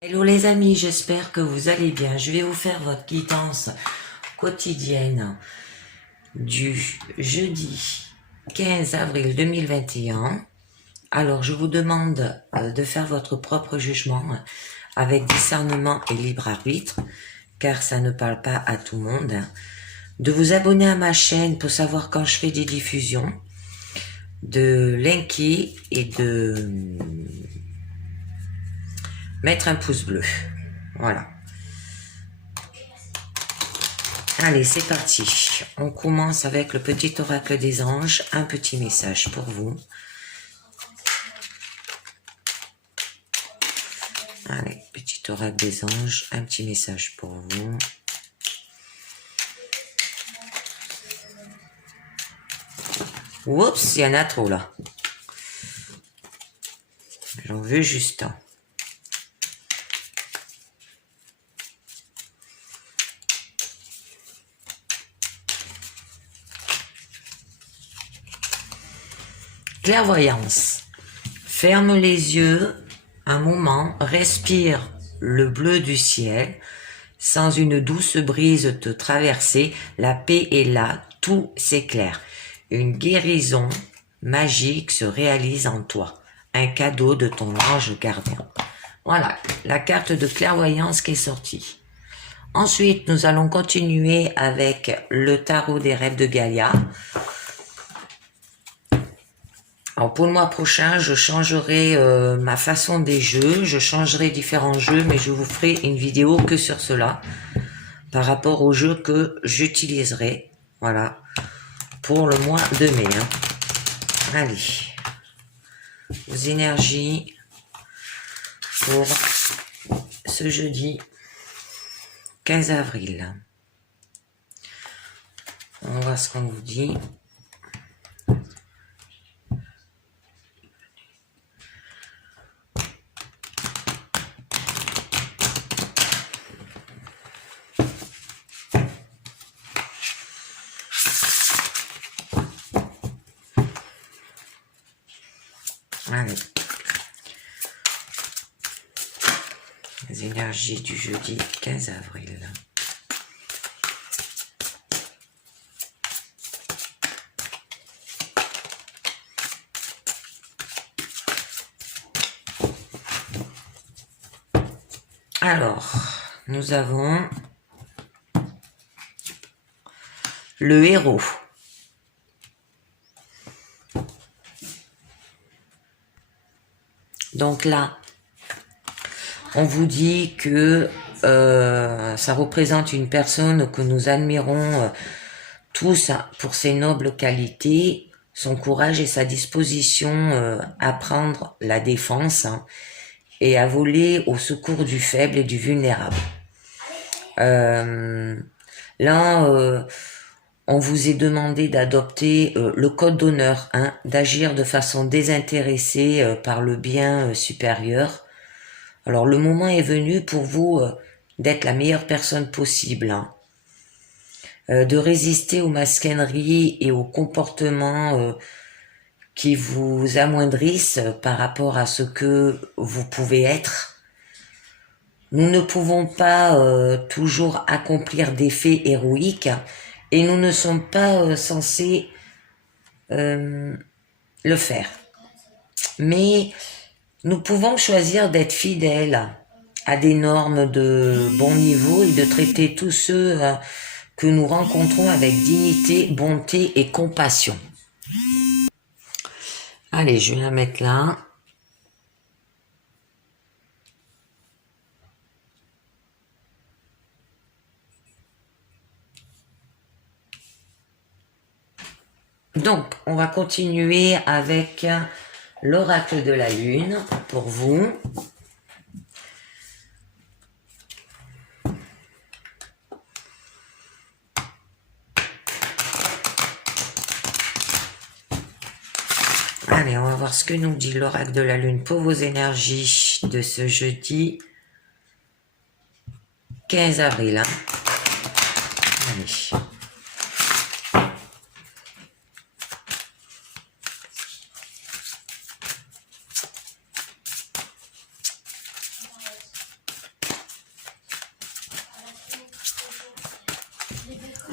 Hello les amis, j'espère que vous allez bien. Je vais vous faire votre guidance quotidienne du jeudi 15 avril 2021. Alors je vous demande de faire votre propre jugement avec discernement et libre arbitre, car ça ne parle pas à tout le monde. De vous abonner à ma chaîne pour savoir quand je fais des diffusions, de liker et de mettre un pouce bleu. Voilà. Allez, c'est parti. On commence avec le petit oracle des anges. Un petit message pour vous. Allez, petit oracle des anges. Un petit message pour vous. Oups, il y en a trop là. J'en veux juste un. Clairvoyance. Ferme les yeux un moment, respire le bleu du ciel. Sans une douce brise te traverser, la paix est là, tout s'éclaire. Une guérison magique se réalise en toi. Un cadeau de ton ange gardien. Voilà, la carte de clairvoyance qui est sortie. Ensuite, nous allons continuer avec le tarot des rêves de Gaïa. Alors pour le mois prochain, je changerai ma façon des jeux, je changerai différents jeux, mais je vous ferai une vidéo que sur cela, par rapport aux jeux que j'utiliserai, voilà, pour le mois de mai. Allez, vos énergies pour ce jeudi 15 avril. On va voir ce qu'on vous dit. Allez. Les énergies du jeudi 15 avril. Alors, nous avons le héros. Donc là, on vous dit que ça représente une personne que nous admirons tous pour ses nobles qualités, son courage et sa disposition à prendre la défense et à voler au secours du faible et du vulnérable. Là, on vous est demandé d'adopter le code d'honneur, d'agir de façon désintéressée par le bien supérieur. Alors le moment est venu pour vous d'être la meilleure personne possible, de résister aux mesquineries et aux comportements qui vous amoindrissent par rapport à ce que vous pouvez être. Nous ne pouvons pas toujours accomplir des faits héroïques et nous ne sommes pas censés le faire. Mais nous pouvons choisir d'être fidèles à des normes de bon niveau et de traiter tous ceux que nous rencontrons avec dignité, bonté et compassion. Allez, je vais la mettre là. Donc, on va continuer avec l'oracle de la lune pour vous. Allez, on va voir ce que nous dit l'oracle de la lune pour vos énergies de ce jeudi 15 avril. Allez.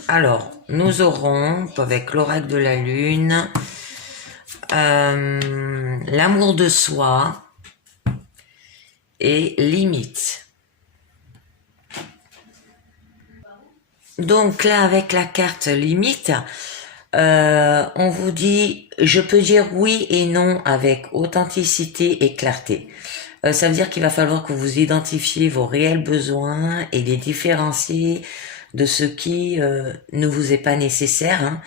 Alors, nous aurons, avec l'oracle de la lune, l'amour de soi et limite. Donc là, avec la carte limite, on vous dit, je peux dire oui et non avec authenticité et clarté. Ça veut dire qu'il va falloir que vous identifiez vos réels besoins et les différencier de ce qui ne vous est pas nécessaire, hein,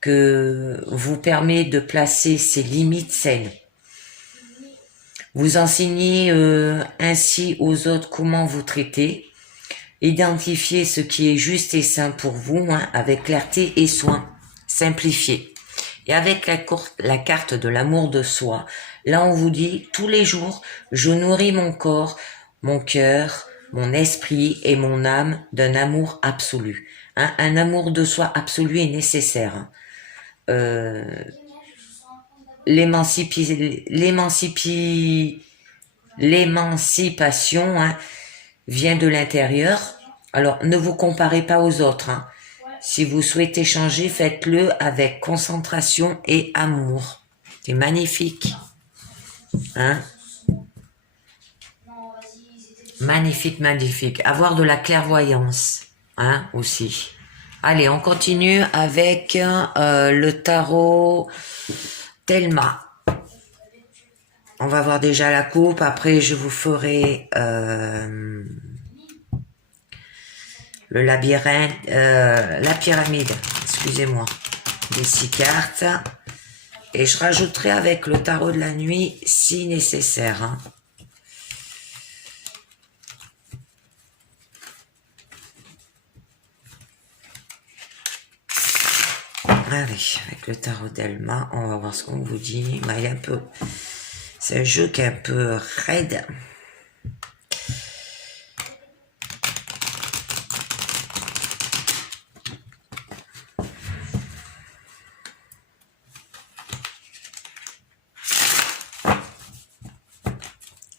que vous permet de placer ces limites saines. Vous enseignez ainsi aux autres comment vous traiter, identifier ce qui est juste et sain pour vous, hein, avec clarté et soin, simplifier. Et avec la carte de l'amour de soi, là on vous dit tous les jours, je nourris mon corps, mon cœur, mon esprit et mon âme d'un amour absolu. Hein, un amour de soi absolu est nécessaire. Hein. L'émancipation, hein, vient de l'intérieur. Alors ne vous comparez pas aux autres. Hein. Si vous souhaitez changer, faites-le avec concentration et amour. C'est magnifique. Hein? Magnifique, magnifique. Avoir de la clairvoyance, hein, aussi. Allez, on continue avec le tarot Thelma. On va voir déjà la coupe. Après, je vous ferai le labyrinthe, la pyramide, excusez-moi, des 6 cartes. Et je rajouterai avec le tarot de la nuit si nécessaire. Hein. Allez, avec le tarot d'Elma, on va voir ce qu'on vous dit. Bah, il est un peu... C'est un jeu qui est un peu raide.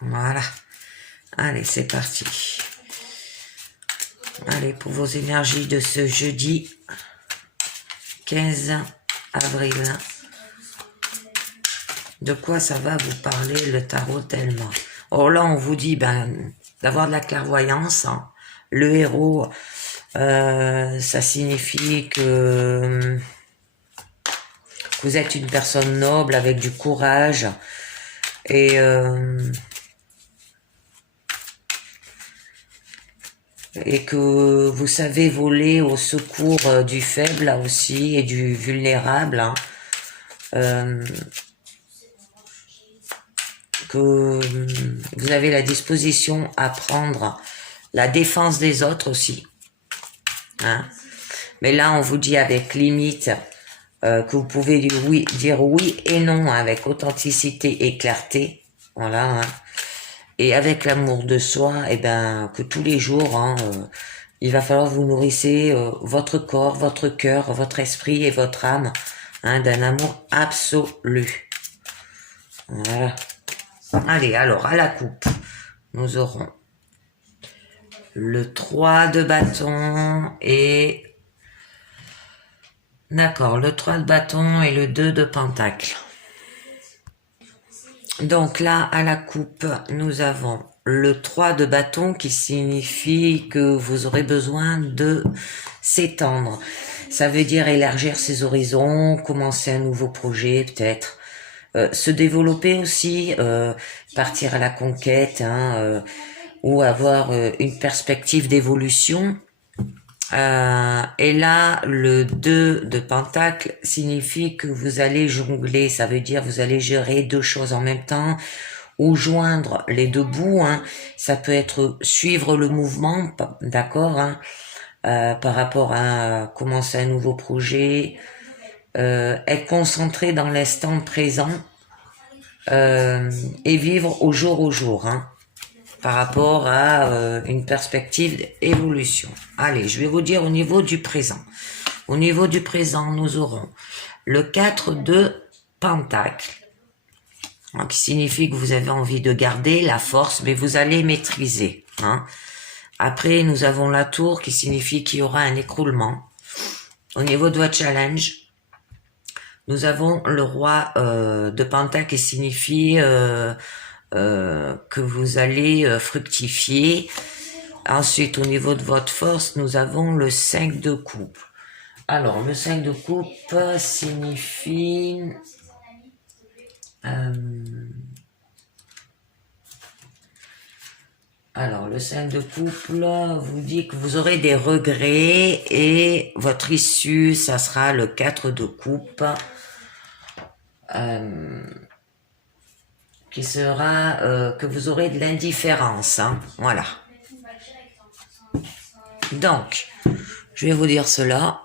Voilà. Allez, c'est parti. Allez, pour vos énergies de ce jeudi 15 avril. De quoi ça va vous parler le tarot tellement? Or là, on vous dit d'avoir de la clairvoyance. Hein. Le héros, ça signifie que vous êtes une personne noble avec du courage et que vous savez voler au secours du faible là aussi et du vulnérable. Hein. Que vous avez la disposition à prendre la défense des autres aussi. Hein. Mais là, on vous dit avec limite que vous pouvez dire oui et non hein, avec authenticité et clarté. Voilà. Hein. Et avec l'amour de soi, et que tous les jours, hein, il va falloir vous nourrissez votre corps, votre cœur, votre esprit et votre âme hein, d'un amour absolu. Voilà. Allez, alors, à la coupe, nous aurons le 3 de bâton et... D'accord, le 3 de bâton et le 2 de pentacle. Donc là, à la coupe, nous avons le 3 de bâton qui signifie que vous aurez besoin de s'étendre. Ça veut dire élargir ses horizons, commencer un nouveau projet peut-être. Se développer aussi, partir à la conquête, hein, ou avoir une perspective d'évolution. Et là, le 2 de pentacle signifie que vous allez jongler, ça veut dire vous allez gérer deux choses en même temps, ou joindre les deux bouts. Hein. Ça peut être suivre le mouvement, d'accord, hein, par rapport à commencer un nouveau projet, être concentré dans l'instant présent et vivre au jour hein, par rapport à une perspective d'évolution. Allez, je vais vous dire au niveau du présent. Au niveau du présent, nous aurons le 4 de pentacle, qui signifie que vous avez envie de garder la force, mais vous allez maîtriser. Hein. Après, nous avons la tour qui signifie qu'il y aura un écroulement. au niveau de votre challenge, nous avons le roi de Pentacle qui signifie que vous allez fructifier. Ensuite, au niveau de votre force, nous avons le 5 de coupe. Alors, le 5 de coupe signifie... alors, le 5 de coupe vous dit que vous aurez des regrets et votre issue, ça sera le 4 de coupe. Qui sera que vous aurez de l'indifférence. Hein, voilà. Donc, je vais vous dire cela.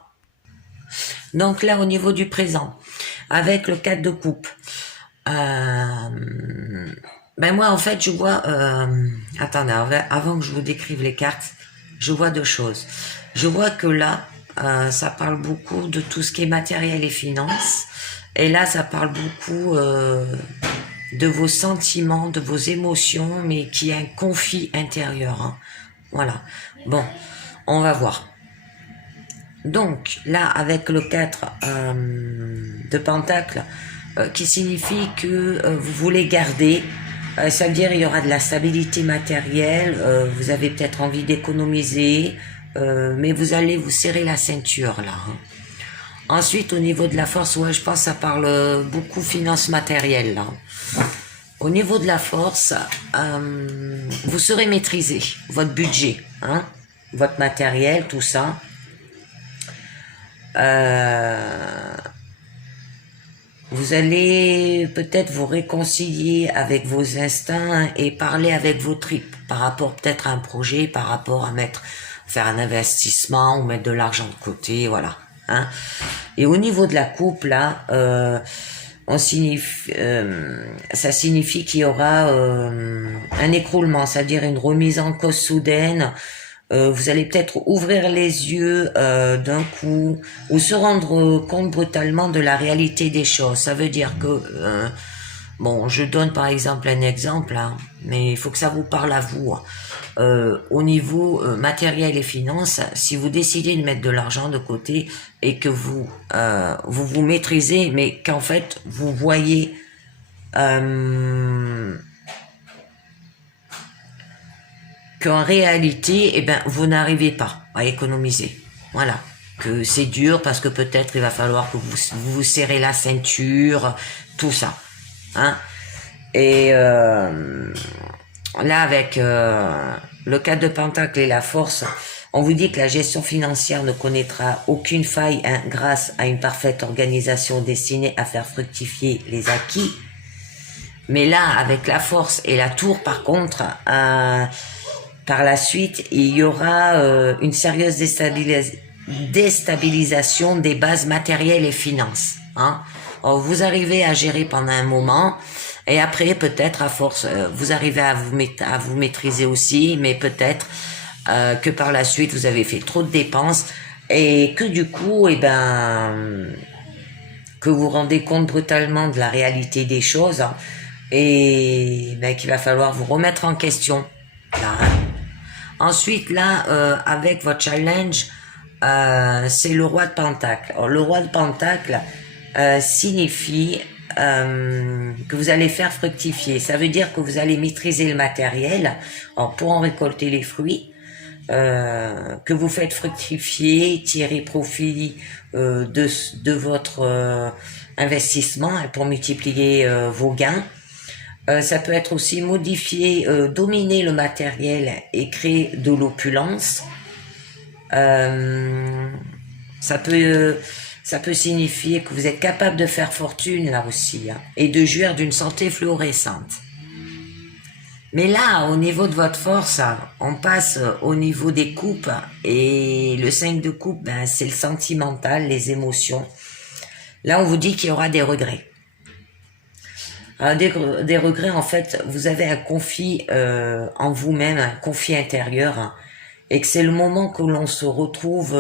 Donc là, au niveau du présent, avec le 4 de coupe, ben moi, en fait, je vois... attendez, avant que je vous décrive les cartes, je vois deux choses. Je vois que là, ça parle beaucoup de tout ce qui est matériel et finances. Et là, ça parle beaucoup de vos sentiments, de vos émotions, mais qui est un conflit intérieur. Hein. Voilà. Bon, on va voir. Donc, là, avec le 4 de Pentacle, qui signifie que vous voulez garder, ça veut dire il y aura de la stabilité matérielle, vous avez peut-être envie d'économiser, mais vous allez vous serrer la ceinture, là. Hein. Ensuite, au niveau de la force, ouais, je pense que ça parle beaucoup finance matérielle, là. Au niveau de la force, vous saurez maîtriser votre budget, hein, votre matériel, tout ça. Vous allez peut-être vous réconcilier avec vos instincts et parler avec vos tripes par rapport peut-être à un projet, par rapport à faire un investissement ou mettre de l'argent de côté, voilà. Hein. Et au niveau de la coupe, là, ça signifie qu'il y aura un écroulement, c'est-à-dire une remise en cause soudaine. Vous allez peut-être ouvrir les yeux d'un coup ou se rendre compte brutalement de la réalité des choses. Ça veut dire que, bon, je donne par exemple un exemple, hein, mais il faut que ça vous parle à vous. Au niveau matériel et finances, si vous décidez de mettre de l'argent de côté et que vous maîtrisez, mais qu'en fait vous voyez qu'en réalité, eh ben, vous n'arrivez pas à économiser. Voilà. Que c'est dur parce que peut-être il va falloir que vous serrez la ceinture, tout ça. Hein. Et là, avec le 4 de Pentacle et la force, on vous dit que la gestion financière ne connaîtra aucune faille hein, grâce à une parfaite organisation destinée à faire fructifier les acquis. Mais là, avec la force et la tour, par contre, par la suite, il y aura une sérieuse déstabilisation des bases matérielles et finances. Hein. Alors, vous arrivez à gérer pendant un moment, et après, peut-être, à force, vous arrivez à vous maîtriser aussi, mais peut-être que par la suite, vous avez fait trop de dépenses, et que du coup, eh ben, que vous vous rendez compte brutalement de la réalité des choses, hein, et ben, qu'il va falloir vous remettre en question. Là, hein. Ensuite, là, avec votre challenge, c'est le roi de Pentacle. Alors, le roi de Pentacle signifie que vous allez faire fructifier. Ça veut dire que vous allez maîtriser le matériel pour en récolter les fruits, que vous faites fructifier, tirer profit de votre investissement pour multiplier vos gains. Ça peut être aussi modifier, dominer le matériel et créer de l'opulence. Ça peut signifier que vous êtes capable de faire fortune là aussi hein, et de jouir d'une santé fluorescente. Mais là, au niveau de votre force, on passe au niveau des coupes et le 5 de coupe, ben, c'est le sentimental, les émotions. Là, on vous dit qu'il y aura des regrets. Alors, des regrets, en fait, vous avez un conflit en vous-même, un conflit intérieur, hein, et que c'est le moment que l'on se retrouve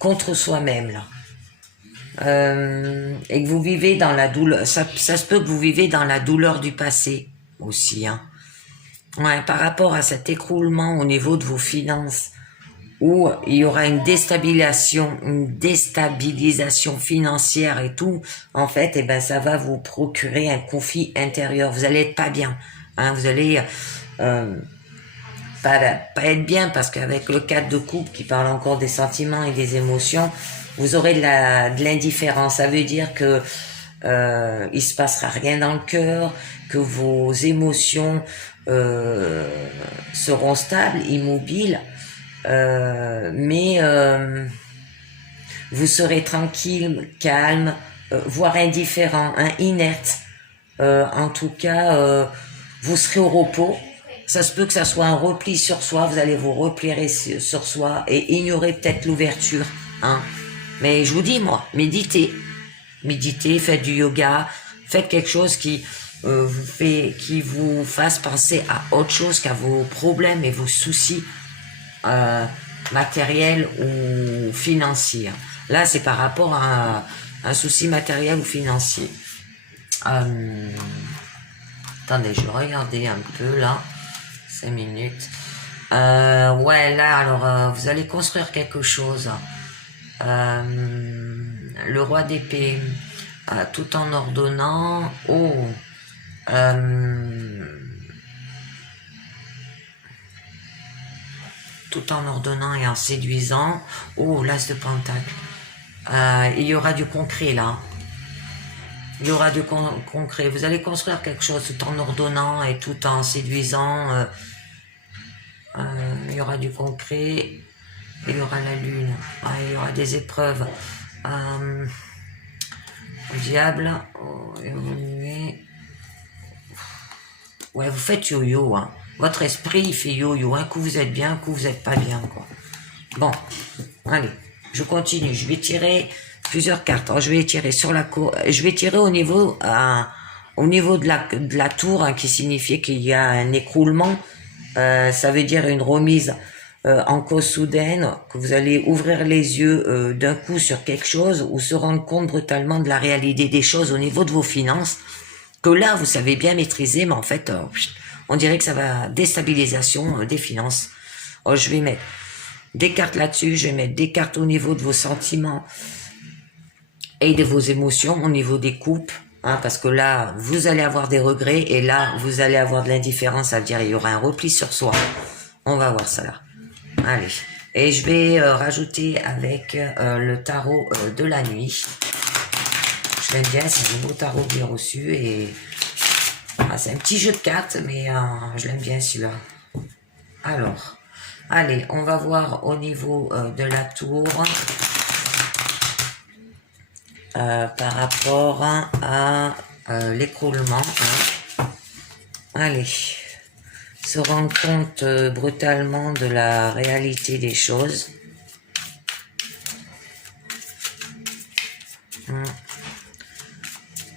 contre soi-même, là. Et que vous vivez dans la douleur, ça se peut que vous vivez dans la douleur du passé aussi, hein. Ouais, par rapport à cet écroulement au niveau de vos finances où il y aura une déstabilisation financière et tout, en fait, et ben ça va vous procurer un conflit intérieur. Vous allez être pas bien, hein, vous allez pas être bien parce qu'avec le 4 de coupe qui parle encore des sentiments et des émotions, vous aurez de l'indifférence. Ça veut dire que il se passera rien dans le cœur, que vos émotions seront stables, immobiles, mais vous serez tranquille, calme, voire indifférent, hein, inerte. En tout cas, vous serez au repos. Ça se peut que ça soit un repli sur soi, vous allez vous replier sur soi et ignorer peut-être l'ouverture, hein. Mais je vous dis, moi, méditez, faites du yoga, faites quelque chose qui vous fasse penser à autre chose qu'à vos problèmes et vos soucis matériels ou financiers. Là, c'est par rapport à un souci matériel ou financier. Attendez, je vais regarder un peu là. 5 minutes. Ouais, là, alors, vous allez construire quelque chose. Le roi d'épée, tout en ordonnant. Tout en ordonnant et en séduisant. L'as de pentacle. Il y aura du concret là. Il y aura du concret. Vous allez construire quelque chose tout en ordonnant et tout en séduisant. Il y aura du concret. Il y aura la lune. Il y aura des épreuves. Diable. Ouais, vous faites yo-yo. Hein. Votre esprit, il fait yo-yo. Un coup, vous êtes bien, un coup, vous n'êtes pas bien. Quoi. Bon, allez. Je continue. Je vais tirer plusieurs cartes. Alors, je vais tirer sur la cour. Je vais tirer au niveau de la tour, hein, qui signifie qu'il y a un écroulement. Ça veut dire une remise en cause soudaine, que vous allez ouvrir les yeux d'un coup sur quelque chose ou se rendre compte brutalement de la réalité des choses au niveau de vos finances, que là, vous savez bien maîtriser, mais en fait, on dirait que ça va déstabilisation des finances. Alors, je vais mettre des cartes là-dessus, je vais mettre des cartes au niveau de vos sentiments et de vos émotions, au niveau des coupes, hein, parce que là, vous allez avoir des regrets et là, vous allez avoir de l'indifférence, ça veut dire il y aura un repli sur soi. On va voir ça là. Allez. Et je vais rajouter avec le tarot de la nuit. Je l'aime bien, c'est un nouveau tarot que j'ai reçu et c'est un petit jeu de cartes, mais je l'aime bien celui-là. Alors, allez, on va voir au niveau de la tour par rapport à l'écroulement. Hein. Allez, se rendre compte brutalement de la réalité des choses.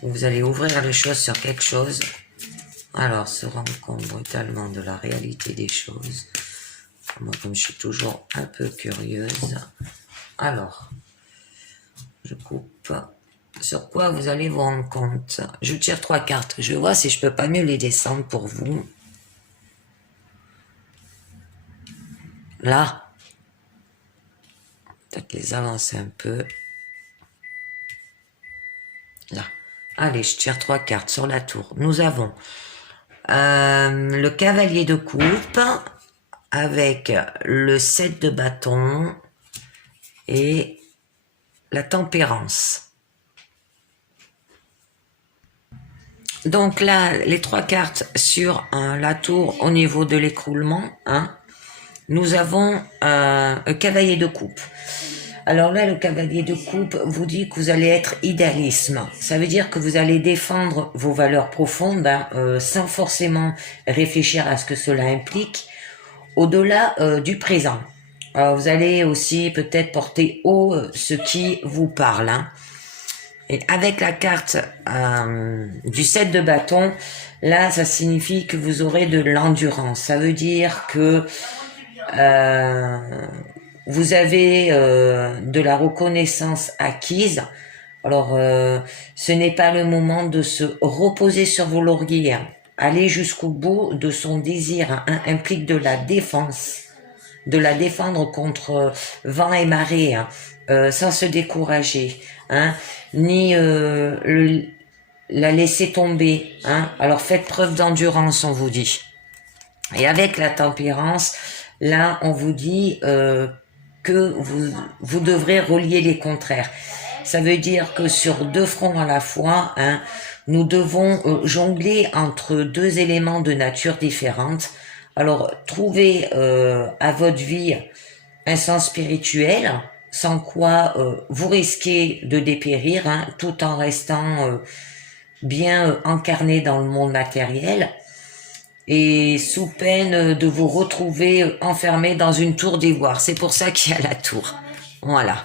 Vous allez ouvrir les choses sur quelque chose. Alors, se rendre compte brutalement de la réalité des choses. Moi, comme je suis toujours un peu curieuse. Alors, je coupe. Sur quoi vous allez vous rendre compte? Je tire 3 cartes. Je vais voir si je peux pas mieux les descendre pour vous. Là. Peut-être les avancer un peu. Là. Allez, je tire 3 cartes sur la tour. Nous avons le cavalier de coupe avec le 7 de bâton et la tempérance. Donc là, les 3 cartes sur la tour au niveau de l'écroulement, hein, nous avons un cavalier de coupe. Alors là, le cavalier de coupe vous dit que vous allez être idéalisme. Ça veut dire que vous allez défendre vos valeurs profondes, hein, sans forcément réfléchir à ce que cela implique, au-delà du présent. Alors, vous allez aussi peut-être porter haut ce qui vous parle. Hein. Et avec la carte du 7 de bâton, là, ça signifie que vous aurez de l'endurance. Ça veut dire que vous avez de la reconnaissance acquise. Alors, ce n'est pas le moment de se reposer sur vos lauriers. Aller jusqu'au bout de son désir, hein, implique de la défense. de la défendre contre vent et marée, hein, sans se décourager, hein, ni la laisser tomber, hein. Alors faites preuve d'endurance, on vous dit. Et avec la tempérance, là, on vous dit que vous devrez relier les contraires. Ça veut dire que sur deux fronts à la fois, hein, nous devons jongler entre deux éléments de nature différente. Alors, trouvez à votre vie un sens spirituel, sans quoi vous risquez de dépérir, hein, tout en restant bien incarné dans le monde matériel, et sous peine de vous retrouver enfermé dans une tour d'ivoire. C'est pour ça qu'il y a la tour. Voilà.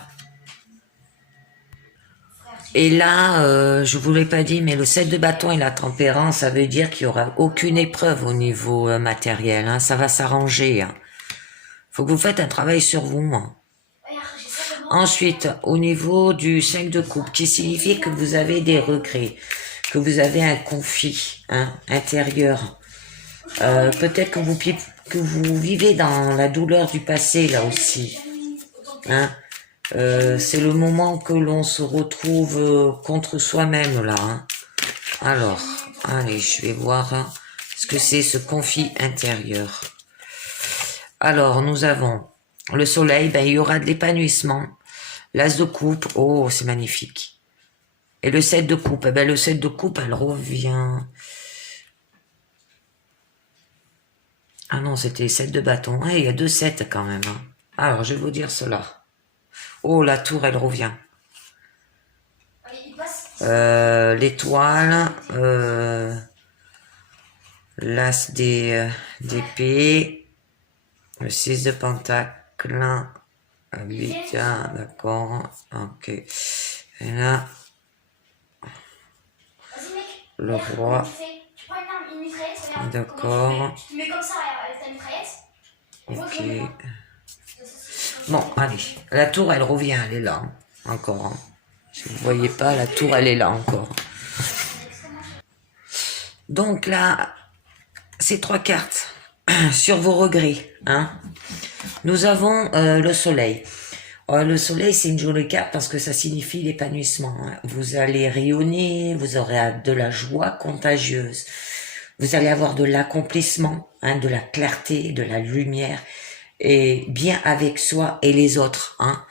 Et là, je vous l'ai pas dit, mais le 7 de bâton et la tempérance, ça veut dire qu'il y aura aucune épreuve au niveau matériel, hein. Ça va s'arranger, hein. Faut que vous faites un travail sur vous, hein. Ensuite, au niveau du 5 de coupe, qui signifie que vous avez des regrets, que vous avez un conflit, hein, intérieur. Peut-être que vous vivez dans la douleur du passé, là aussi, hein. C'est le moment que l'on se retrouve contre soi-même, là, hein. Alors, allez, je vais voir hein, ce que c'est ce conflit intérieur. Alors, nous avons le soleil, ben, il y aura de l'épanouissement. L'as de coupe, oh, c'est magnifique. Et le 7 de coupe, eh ben, le 7 de coupe, elle revient. Ah non, c'était 7 de bâton. Ah, il y a 2 7 quand même, hein. Alors, je vais vous dire cela. Oh, la tour, elle revient. L'étoile, l'as d'épée, le 6 de pentacle, 8, d'accord, ok. Et là, le roi, d'accord, ok. Bon, allez, la tour, elle revient, elle est là, hein, encore. Hein. Si vous voyez pas, la tour, elle est là encore. Donc là, ces 3 cartes sur vos regrets, hein. Nous avons le soleil. Le soleil, c'est une jolie carte parce que ça signifie l'épanouissement, hein. Vous allez rayonner, vous aurez de la joie contagieuse. Vous allez avoir de l'accomplissement, hein, de la clarté, de la lumière, et bien avec soi et les autres, hein.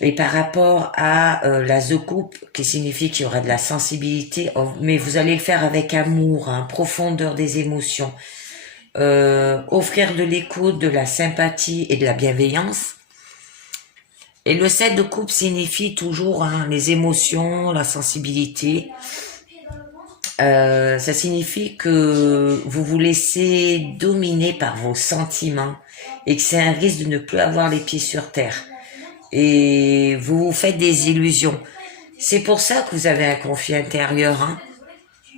Et par rapport à la The Coupe, qui signifie qu'il y aura de la sensibilité, mais vous allez le faire avec amour, hein, profondeur des émotions, offrir de l'écoute, de la sympathie et de la bienveillance. Et le 7 de coupe signifie toujours hein, les émotions, la sensibilité. Ça signifie que vous vous laissez dominer par vos sentiments et que c'est un risque de ne plus avoir les pieds sur terre. Et vous vous faites des illusions. C'est pour ça que vous avez un conflit intérieur. Hein.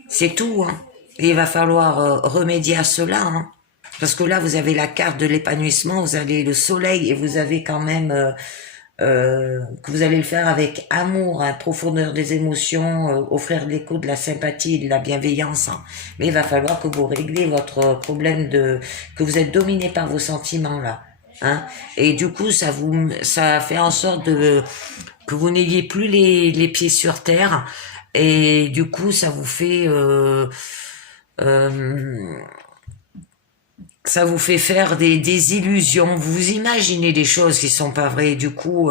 C'est tout. Hein. Et il va falloir remédier à cela. Hein. Parce que là, vous avez la carte de l'épanouissement, vous avez le soleil et vous avez quand même... que vous allez le faire avec amour, hein, profondeur des émotions, offrir de l'écoute, de la sympathie, de la bienveillance. Hein. Mais il va falloir que vous réglez votre problème que vous êtes dominé par vos sentiments là. Hein. Et du coup, ça fait en sorte que vous n'ayez plus les pieds sur terre. Et du coup, ça vous fait ça vous fait faire des illusions. Vous imaginez des choses qui sont pas vraies. Du coup,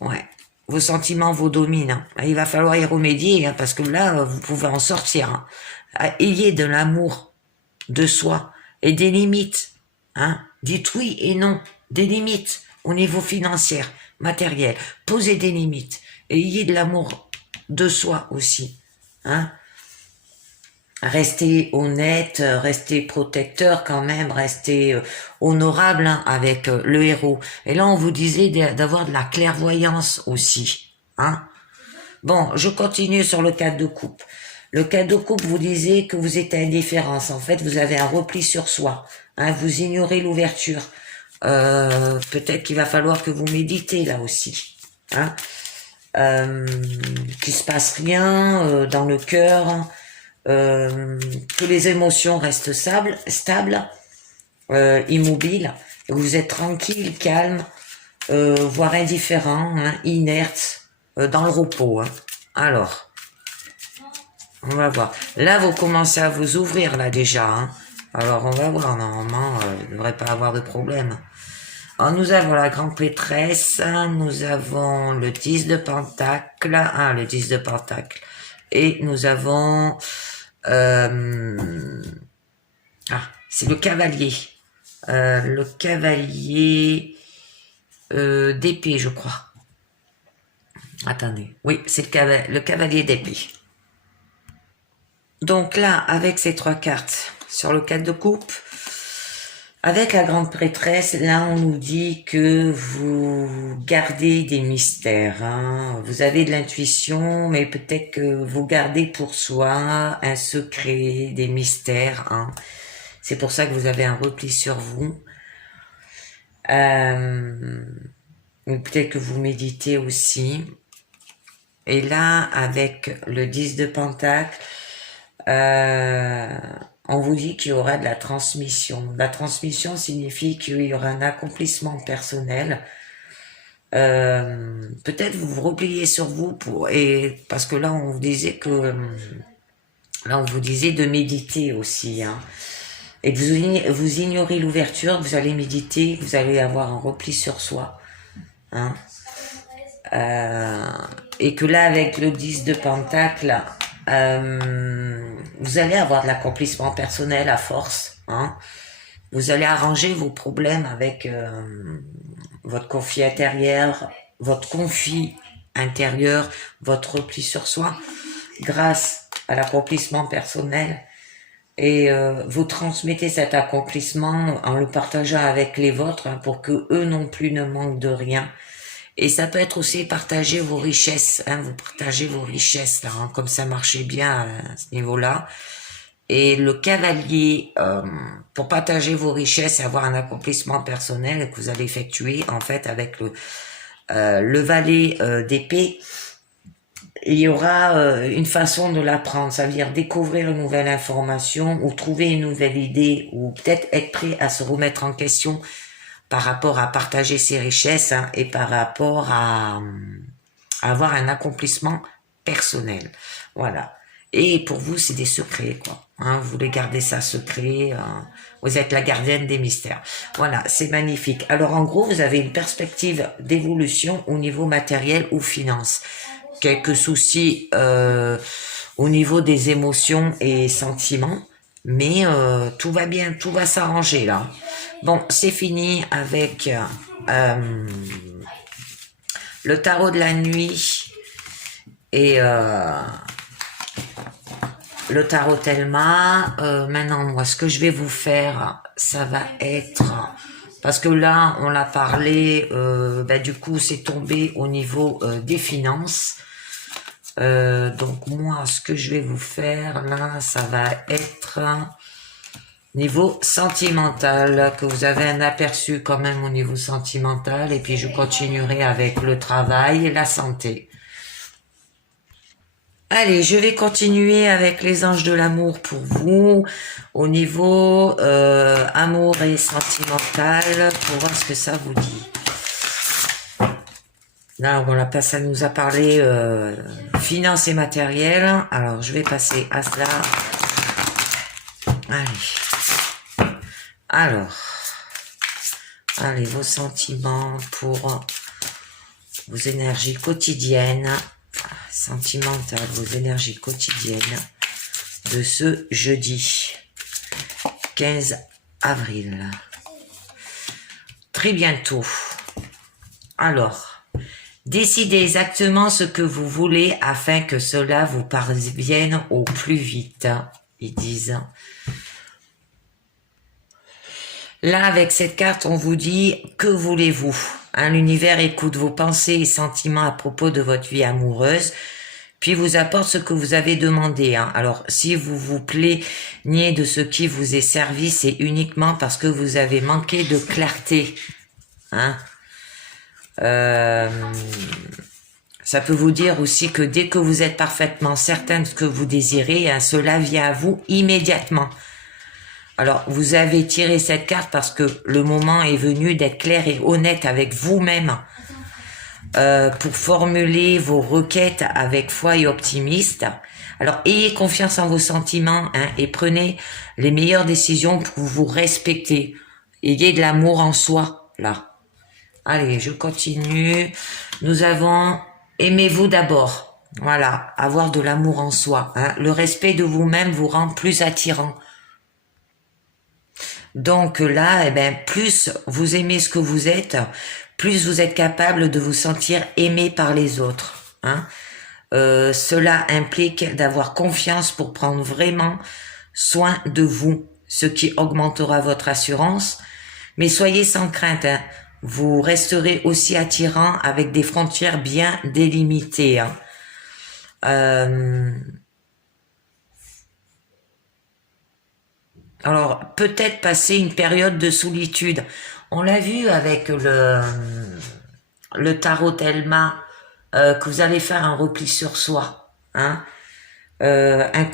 ouais, vos sentiments vous dominent. Hein. Il va falloir y remédier hein, parce que là, vous pouvez en sortir. Hein. Ayez de l'amour de soi et des limites. Hein. Dites oui et non. Des limites au niveau financier, matériel. Posez des limites et ayez de l'amour de soi aussi. Hein. Restez honnête, restez protecteur quand même, restez honorable hein, avec le héros. Et là, on vous disait d'avoir de la clairvoyance aussi. Hein. Bon, je continue sur le 4 de coupe. Le 4 de coupe, vous disiez que vous êtes à indifférence. En fait, vous avez un repli sur soi. Hein, vous ignorez l'ouverture. Peut-être qu'il va falloir que vous méditez là aussi. Hein. Qu'il se passe rien dans le cœur. Que les émotions restent stables, immobile. Vous êtes tranquille, calme, voire indifférent, hein, inerte, dans le repos. Hein. Alors, on va voir. Là, vous commencez à vous ouvrir, là, déjà. Hein. Alors, on va voir. Normalement, il ne devrait pas avoir de problème. Alors, nous avons la grande prêtresse. Nous avons le 10 de pentacle. Ah, le 10 de pentacle. Et nous avons... c'est le cavalier. Le cavalier d'épée, je crois. Attendez. Oui, c'est le cavalier d'épée. Donc là, avec ces 3 cartes sur le 4 de coupe, avec la grande prêtresse, là on nous dit que vous gardez des mystères. Hein. Vous avez de l'intuition, mais peut-être que vous gardez pour soi un secret, des mystères. Hein. C'est pour ça que vous avez un repli sur vous. Ou peut-être que vous méditez aussi. Et là, avec le 10 de pentacle, on vous dit qu'il y aura de la transmission. La transmission signifie qu'il y aura un accomplissement personnel. Peut-être vous vous repliez sur vous parce que là on vous disait de méditer aussi. Hein. Et que vous ignorez l'ouverture, vous allez méditer, vous allez avoir un repli sur soi. Hein. Et que là avec le 10 de pentacle, vous allez avoir de l'accomplissement personnel à force. Hein. Vous allez arranger vos problèmes avec votre conflit intérieur, votre repli sur soi, grâce à l'accomplissement personnel. Et vous transmettez cet accomplissement en le partageant avec les vôtres, hein, pour que eux non plus ne manquent de rien. Et ça peut être aussi partager vos richesses, hein, vous partagez vos richesses là, hein, comme ça marchait bien à ce niveau-là. Et le cavalier, pour partager vos richesses et avoir un accomplissement personnel que vous allez effectuer en fait avec le valet d'épée, il y aura une façon de l'apprendre, ça veut dire découvrir une nouvelle information ou trouver une nouvelle idée ou peut-être être prêt à se remettre en question par rapport à partager ses richesses, hein, et par rapport à avoir un accomplissement personnel. Voilà. Et pour vous, c'est des secrets, quoi. Hein, vous voulez garder ça secret. Vous êtes la gardienne des mystères. Voilà, c'est magnifique. Alors, en gros, vous avez une perspective d'évolution au niveau matériel ou finance. Quelques soucis au niveau des émotions et sentiments. Mais tout va bien, tout va s'arranger, là. Bon, c'est fini avec le tarot de la nuit et le tarot Telma. Maintenant, moi, ce que je vais vous faire, ça va être... Parce que là, on l'a parlé, du coup, c'est tombé au niveau des finances. Donc, moi, ce que je vais vous faire, là, ça va être... niveau sentimental, que vous avez un aperçu quand même au niveau sentimental, et puis je continuerai avec le travail et la santé. Allez, je vais continuer avec les anges de l'amour pour vous, au niveau amour et sentimental, pour voir ce que ça vous dit. Là, on ça nous a parlé finances et matériel, alors je vais passer à cela. Allez, vos sentiments pour vos énergies quotidiennes, sentimentales, vos énergies quotidiennes de ce jeudi 15 avril. Très bientôt. Alors, décidez exactement ce que vous voulez afin que cela vous parvienne au plus vite, ils disent. Là, avec cette carte, on vous dit, que voulez-vous? Hein, l'univers écoute vos pensées et sentiments à propos de votre vie amoureuse, puis vous apporte ce que vous avez demandé. Hein. Alors, si vous vous plaignez de ce qui vous est servi, c'est uniquement parce que vous avez manqué de clarté. Hein. Ça peut vous dire aussi que dès que vous êtes parfaitement certain de ce que vous désirez, hein, cela vient à vous immédiatement. Alors, vous avez tiré cette carte parce que le moment est venu d'être clair et honnête avec vous-même pour formuler vos requêtes avec foi et optimiste. Alors, ayez confiance en vos sentiments et prenez les meilleures décisions pour vous respecter. Ayez de l'amour en soi, là. Allez, je continue. Nous avons aimez-vous d'abord. Voilà, avoir de l'amour en soi. Le respect de vous-même vous rend plus attirant. Donc là, plus vous aimez ce que vous êtes, plus vous êtes capable de vous sentir aimé par les autres. Cela implique d'avoir confiance pour prendre vraiment soin de vous, ce qui augmentera votre assurance. Mais soyez sans crainte, vous resterez aussi attirant avec des frontières bien délimitées. Alors, peut-être passer une période de solitude. On l'a vu avec le tarot Telma, que vous allez faire un repli sur soi, un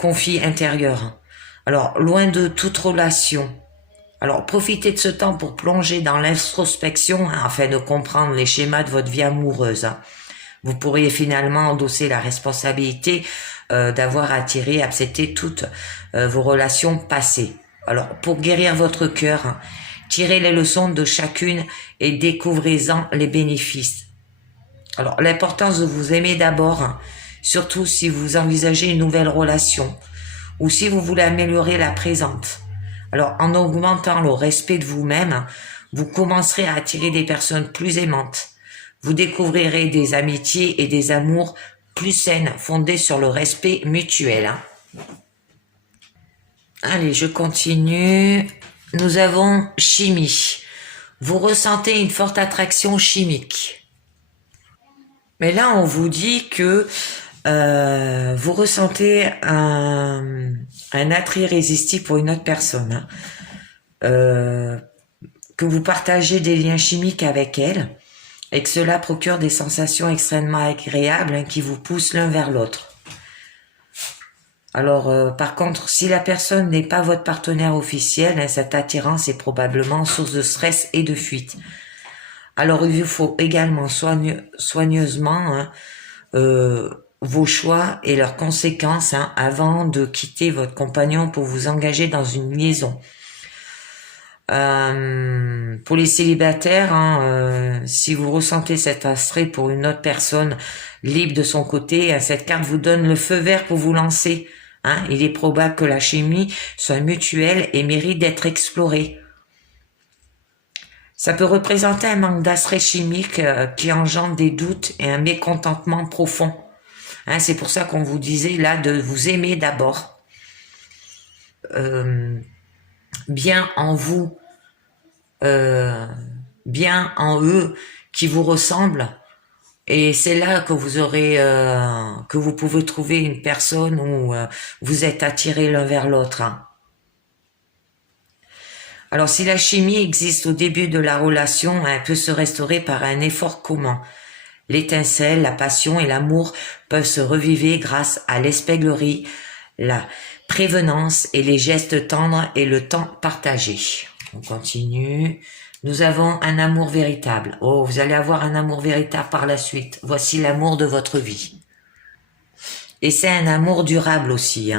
conflit intérieur. Alors, loin de toute relation. Alors, profitez de ce temps pour plonger dans l'introspection afin de comprendre les schémas de votre vie amoureuse. Vous pourriez finalement endosser la responsabilité d'avoir attiré, accepté toutes vos relations passées. Alors, pour guérir votre cœur, tirez les leçons de chacune et découvrez-en les bénéfices. Alors, l'importance de vous aimer d'abord, surtout si vous envisagez une nouvelle relation ou si vous voulez améliorer la présente. Alors, en augmentant le respect de vous-même, vous commencerez à attirer des personnes plus aimantes. Vous découvrirez des amitiés et des amours plus saines, fondées sur le respect mutuel. Allez, je continue. Nous avons chimie. Vous ressentez une forte attraction chimique. Mais là, on vous dit que vous ressentez un attrait irrésistible pour une autre personne. Que vous partagez des liens chimiques avec elle et que cela procure des sensations extrêmement agréables qui vous poussent l'un vers l'autre. Alors, par contre, si la personne n'est pas votre partenaire officiel, cette attirance est probablement source de stress et de fuite. Alors, il vous faut également soigneusement vos choix et leurs conséquences avant de quitter votre compagnon pour vous engager dans une liaison. Pour les célibataires, si vous ressentez cet attrait pour une autre personne libre de son côté, cette carte vous donne le feu vert pour vous lancer. Il est probable que la chimie soit mutuelle et mérite d'être explorée. Ça peut représenter un manque d'attrait chimique qui engendre des doutes et un mécontentement profond. C'est pour ça qu'on vous disait là de vous aimer d'abord. Bien en vous, bien en eux qui vous ressemblent. Et c'est là que vous aurez, que vous pouvez trouver une personne où vous êtes attirés l'un vers l'autre. Alors, si la chimie existe au début de la relation, elle peut se restaurer par un effort commun. L'étincelle, la passion et l'amour peuvent se reviver grâce à l'espièglerie, la prévenance et les gestes tendres et le temps partagé. On continue. Nous avons un amour véritable. Oh, vous allez avoir un amour véritable par la suite. Voici l'amour de votre vie. Et c'est un amour durable aussi.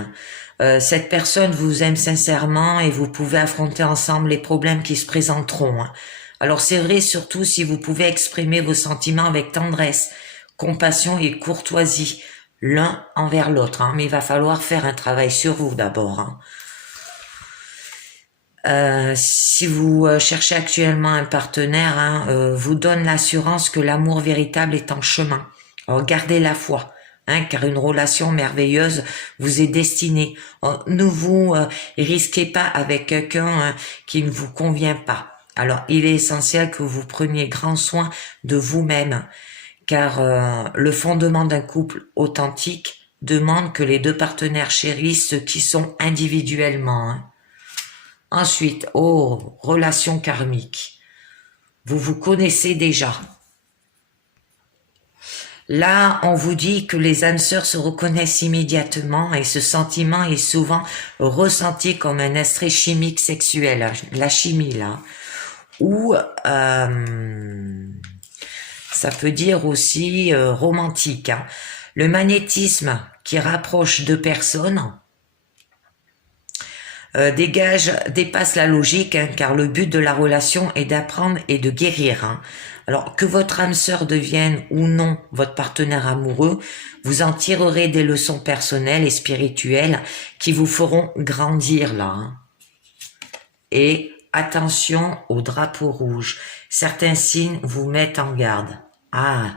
Cette personne vous aime sincèrement et vous pouvez affronter ensemble les problèmes qui se présenteront. Alors c'est vrai surtout si vous pouvez exprimer vos sentiments avec tendresse, compassion et courtoisie l'un envers l'autre. Mais il va falloir faire un travail sur vous d'abord. Si vous cherchez actuellement un partenaire, vous donne l'assurance que l'amour véritable est en chemin. Alors gardez la foi, car une relation merveilleuse vous est destinée. Ne vous risquez pas avec quelqu'un qui ne vous convient pas. Alors il est essentiel que vous preniez grand soin de vous-même, car le fondement d'un couple authentique demande que les deux partenaires chérissent ce qui sont individuellement. Ensuite, relation karmique. Vous vous connaissez déjà. Là, on vous dit que les âmes sœurs se reconnaissent immédiatement et ce sentiment est souvent ressenti comme un extrait chimique sexuel, la chimie là. Ou ça peut dire aussi romantique. Hein. Le magnétisme qui rapproche deux personnes dépasse la logique, hein, car le but de la relation est d'apprendre et de guérir. Hein. Alors que votre âme sœur devienne ou non votre partenaire amoureux, vous en tirerez des leçons personnelles et spirituelles qui vous feront grandir là. Hein. Et attention au drapeau rouge. Certains signes vous mettent en garde. Ah.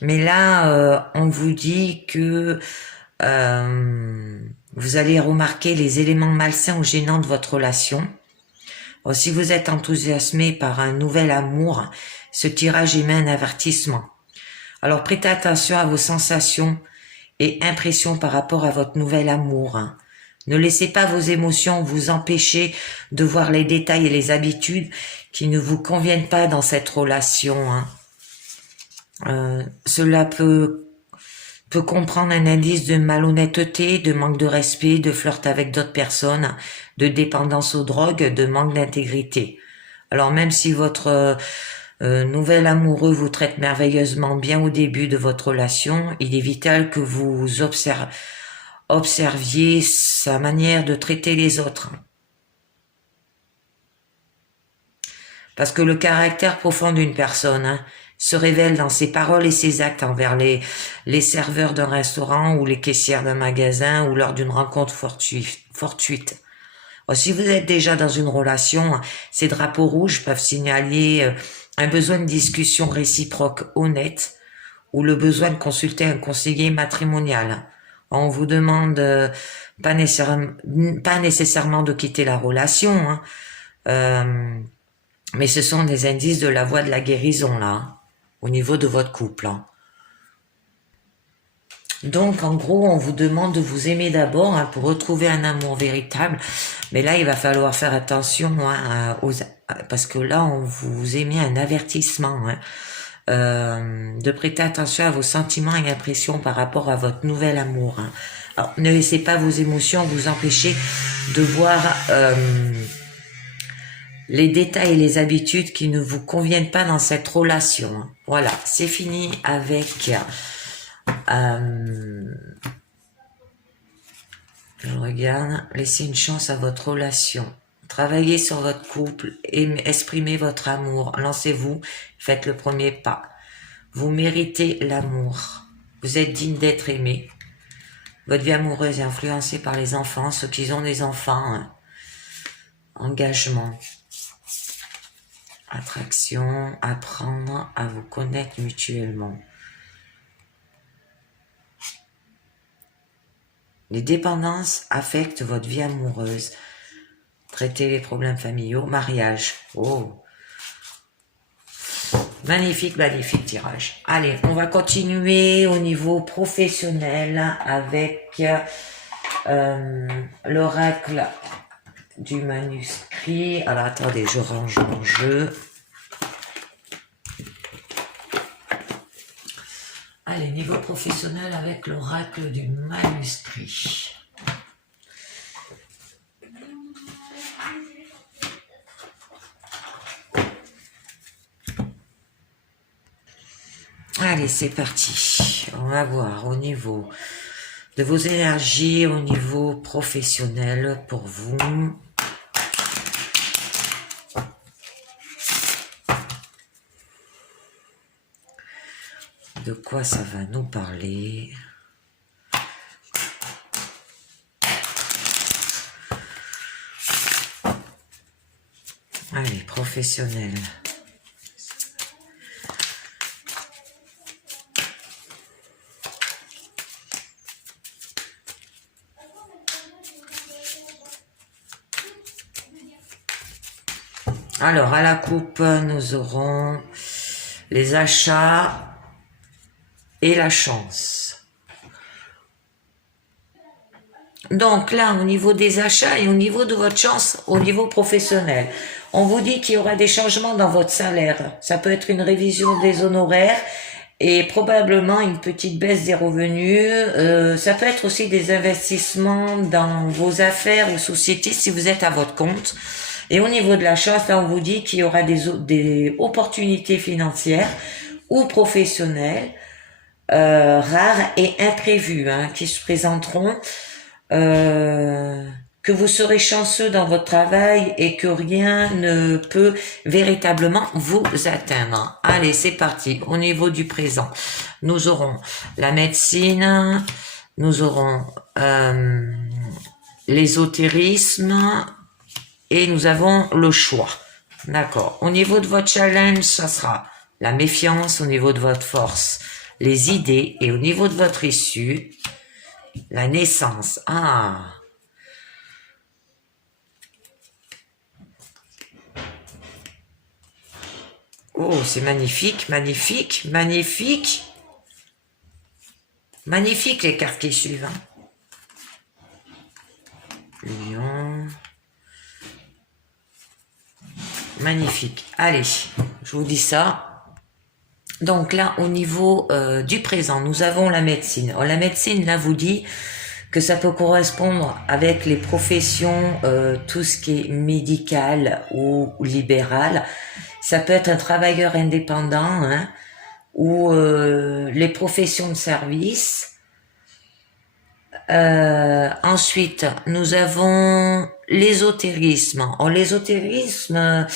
Mais là, on vous dit que vous allez remarquer les éléments malsains ou gênants de votre relation. Alors, si vous êtes enthousiasmé par un nouvel amour, ce tirage émet un avertissement. Alors prêtez attention à vos sensations et impressions par rapport à votre nouvel amour. Hein. Ne laissez pas vos émotions vous empêcher de voir les détails et les habitudes qui ne vous conviennent pas dans cette relation. Hein. Cela peut comprendre un indice de malhonnêteté, de manque de respect, de flirt avec d'autres personnes, de dépendance aux drogues, de manque d'intégrité. Alors même si votre nouvel amoureux vous traite merveilleusement bien au début de votre relation, il est vital que vous observiez sa manière de traiter les autres. Parce que le caractère profond d'une personne se révèle dans ses paroles et ses actes envers les serveurs d'un restaurant ou les caissières d'un magasin ou lors d'une rencontre fortuite. Alors, si vous êtes déjà dans une relation, ces drapeaux rouges peuvent signaler un besoin de discussion réciproque honnête ou le besoin de consulter un conseiller matrimonial. On vous demande pas nécessairement de quitter la relation, hein. Mais ce sont des indices de la voie de la guérison là, au niveau de votre couple. Hein. Donc en gros, on vous demande de vous aimer d'abord hein, pour retrouver un amour véritable. Mais là, il va falloir faire attention hein, parce que là, on vous émet un avertissement. Hein. De prêter attention à vos sentiments et impressions par rapport à votre nouvel amour. Hein. Alors, ne laissez pas vos émotions vous empêcher de voir les détails et les habitudes qui ne vous conviennent pas dans cette relation. Hein. Voilà, c'est fini avec... je regarde, laissez une chance à votre relation. Travaillez sur votre couple, exprimez votre amour, lancez-vous, faites le premier pas. Vous méritez l'amour. Vous êtes digne d'être aimé. Votre vie amoureuse est influencée par les enfants, ceux qui ont des enfants. Hein. Engagement. Attraction. Apprendre à vous connaître mutuellement. Les dépendances affectent votre vie amoureuse. Traitez les problèmes familiaux. Mariage. Oh. Magnifique, magnifique tirage. Allez, on va continuer au niveau professionnel avec l'oracle du manuscrit. Alors, attendez, je range mon jeu. Allez, niveau professionnel avec l'oracle du manuscrit. Allez, c'est parti. On va voir au niveau de vos énergies, au niveau professionnel pour vous. De quoi ça va nous parler? Allez, professionnel. Alors, à la coupe, nous aurons les achats et la chance. Donc là, au niveau des achats et au niveau de votre chance, au niveau professionnel, on vous dit qu'il y aura des changements dans votre salaire. Ça peut être une révision des honoraires et probablement une petite baisse des revenus. Ça peut être aussi des investissements dans vos affaires ou sociétés si vous êtes à votre compte. Et au niveau de la chance, là, on vous dit qu'il y aura des opportunités financières ou professionnelles rares et imprévues qui se présenteront. Que vous serez chanceux dans votre travail et que rien ne peut véritablement vous atteindre. Allez, c'est parti. Au niveau du présent, nous aurons la médecine, nous aurons l'ésotérisme et nous avons le choix. D'accord. Au niveau de votre challenge, ça sera la méfiance. Au niveau de votre force, les idées. Et au niveau de votre issue, la naissance. Ah. Oh, c'est magnifique, magnifique, magnifique. Magnifique les cartes qui suivent. Lion. Magnifique. Allez, je vous dis ça. Donc là, au niveau du présent, nous avons la médecine. La médecine, là, vous dit que ça peut correspondre avec les professions, tout ce qui est médical ou libéral. Ça peut être un travailleur indépendant ou les professions de service. Ensuite, nous avons l'ésotérisme. L'ésotérisme,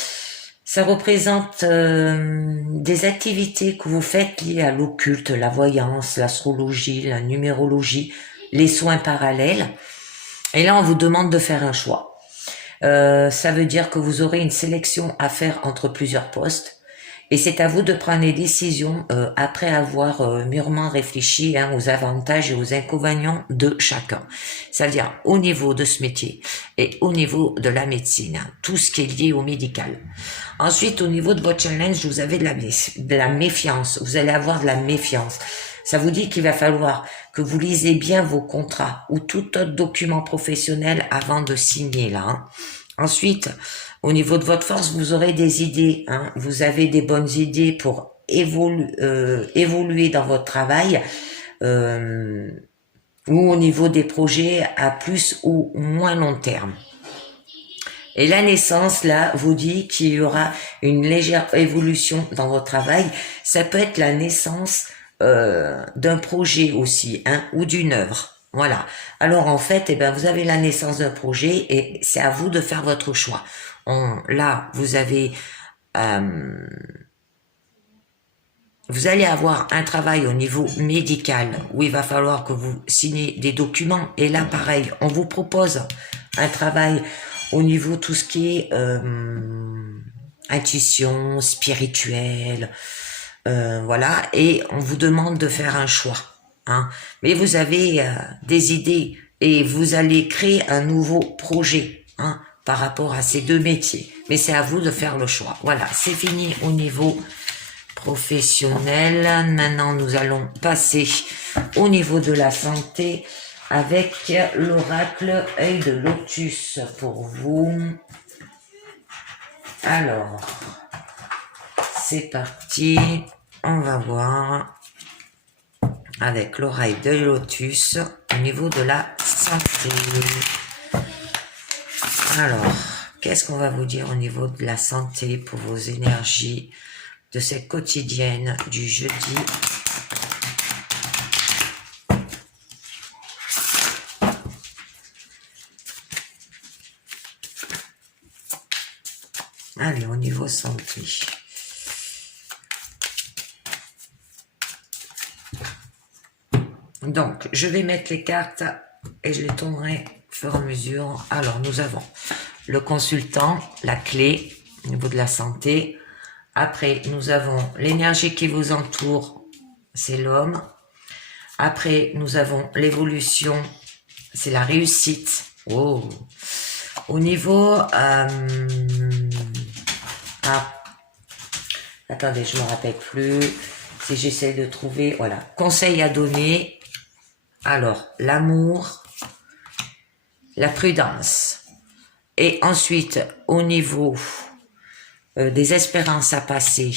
ça représente des activités que vous faites liées à l'occulte, la voyance, l'astrologie, la numérologie, les soins parallèles. Et là, on vous demande de faire un choix. Ça veut dire que vous aurez une sélection à faire entre plusieurs postes. Et c'est à vous de prendre les décisions après avoir mûrement réfléchi aux avantages et aux inconvénients de chacun. C'est-à-dire au niveau de ce métier et au niveau de la médecine, tout ce qui est lié au médical. Ensuite, au niveau de votre challenge, vous avez de la méfiance. Vous allez avoir de la méfiance. Ça vous dit qu'il va falloir que vous lisez bien vos contrats ou tout autre document professionnel avant de signer là. Ensuite, au niveau de votre force, vous aurez des idées. Vous avez des bonnes idées pour évoluer dans votre travail ou au niveau des projets à plus ou moins long terme. Et la naissance, là, vous dit qu'il y aura une légère évolution dans votre travail. Ça peut être la naissance d'un projet aussi, ou d'une œuvre. Voilà. Alors en fait, vous avez la naissance d'un projet et c'est à vous de faire votre choix. Là, vous avez, vous allez avoir un travail au niveau médical où il va falloir que vous signez des documents. Et là, pareil, on vous propose un travail au niveau tout ce qui est intuition, spirituel, voilà. Et on vous demande de faire un choix. Mais vous avez des idées et vous allez créer un nouveau projet par rapport à ces deux métiers. Mais c'est à vous de faire le choix. Voilà, c'est fini au niveau professionnel. Maintenant, nous allons passer au niveau de la santé avec l'oracle œil de lotus pour vous. Alors, c'est parti. On va voir avec l'oreille de lotus au niveau de la santé. Alors, qu'est-ce qu'on va vous dire au niveau de la santé pour vos énergies de cette quotidienne du jeudi ? Allez, au niveau santé. Donc, je vais mettre les cartes et je les tournerai au fur et à mesure. Alors, nous avons le consultant, la clé au niveau de la santé. Après, nous avons l'énergie qui vous entoure, c'est l'homme. Après, nous avons l'évolution, c'est la réussite. Oh. Au niveau... attendez, je me rappelle plus. Si j'essaie de trouver... Voilà. Conseil à donner. Alors, l'amour. la prudence. Et ensuite, au niveau des espérances à passer,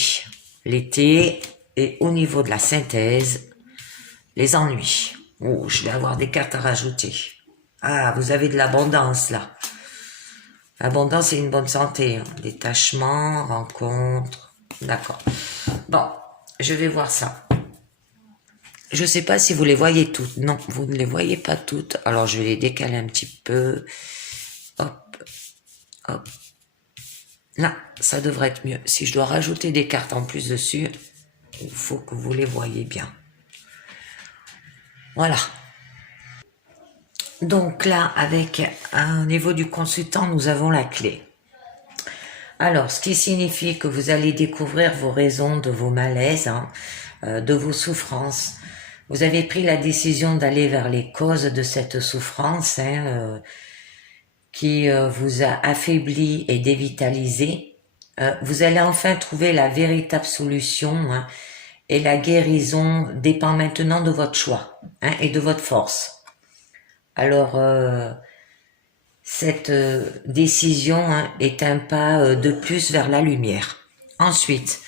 l'été, et au niveau de la synthèse, les ennuis. Oh, je vais avoir des cartes à rajouter. Ah, vous avez de l'abondance là. Abondance et une bonne santé. Hein. Détachement, rencontre. D'accord. Bon, je vais voir ça. Je sais pas si vous les voyez toutes. Non, vous ne les voyez pas toutes. Alors je vais les décaler un petit peu. Hop, hop. Là, ça devrait être mieux. Si je dois rajouter des cartes en plus dessus, il faut que vous les voyez bien. Voilà. Donc là, avec un niveau du consultant, nous avons la clé. Alors, ce qui signifie que vous allez découvrir vos raisons de vos malaises, hein, de vos souffrances. Vous avez pris la décision d'aller vers les causes de cette souffrance qui vous a affaibli et dévitalisé. Vous allez enfin trouver la véritable solution hein, et la guérison dépend maintenant de votre choix hein, et de votre force. Alors, cette décision hein, est un pas de plus vers la lumière. Ensuite,